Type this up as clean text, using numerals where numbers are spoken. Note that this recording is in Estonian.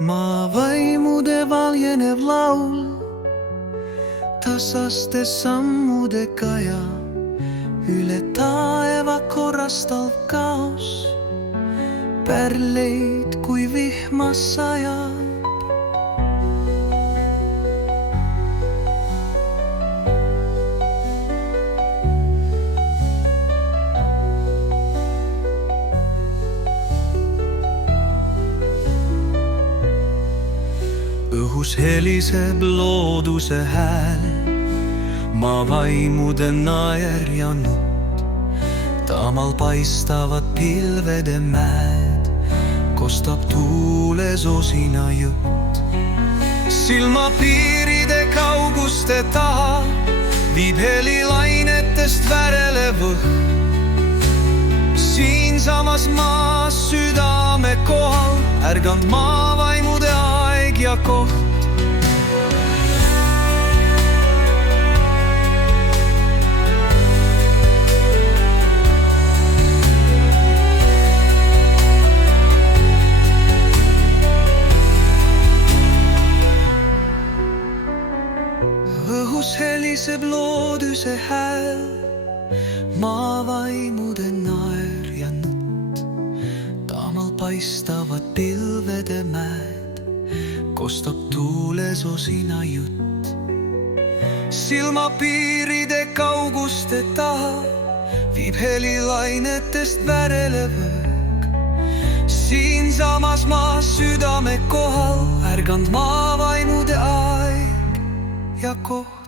Maavaimude valjenev laul, tasaste sammude kaja, üle taeva korrastalv kaos, pärleid kui vihmas sajab. Õhus heliseb looduse hääl, maavaimude naer ja nutt. Taamal paistavad pilvede mäed, kostab tuules osina jutt. Silmapiiride kauguste taha viib heli lainetest värelev õhk. Siinsamas maas südame kohal ärganud maavaimude aeg ja koht. Õhus heliseb looduse hääl, maavaimude naer ja nutt. Taamal paistavad pilvede mäed, kostab tuules osina jutt. Silmapiiride kauguste taha viib heli lainetest värelev öök. Siinsamas maas südame kohal ärganud maavaimude aeg ja koht.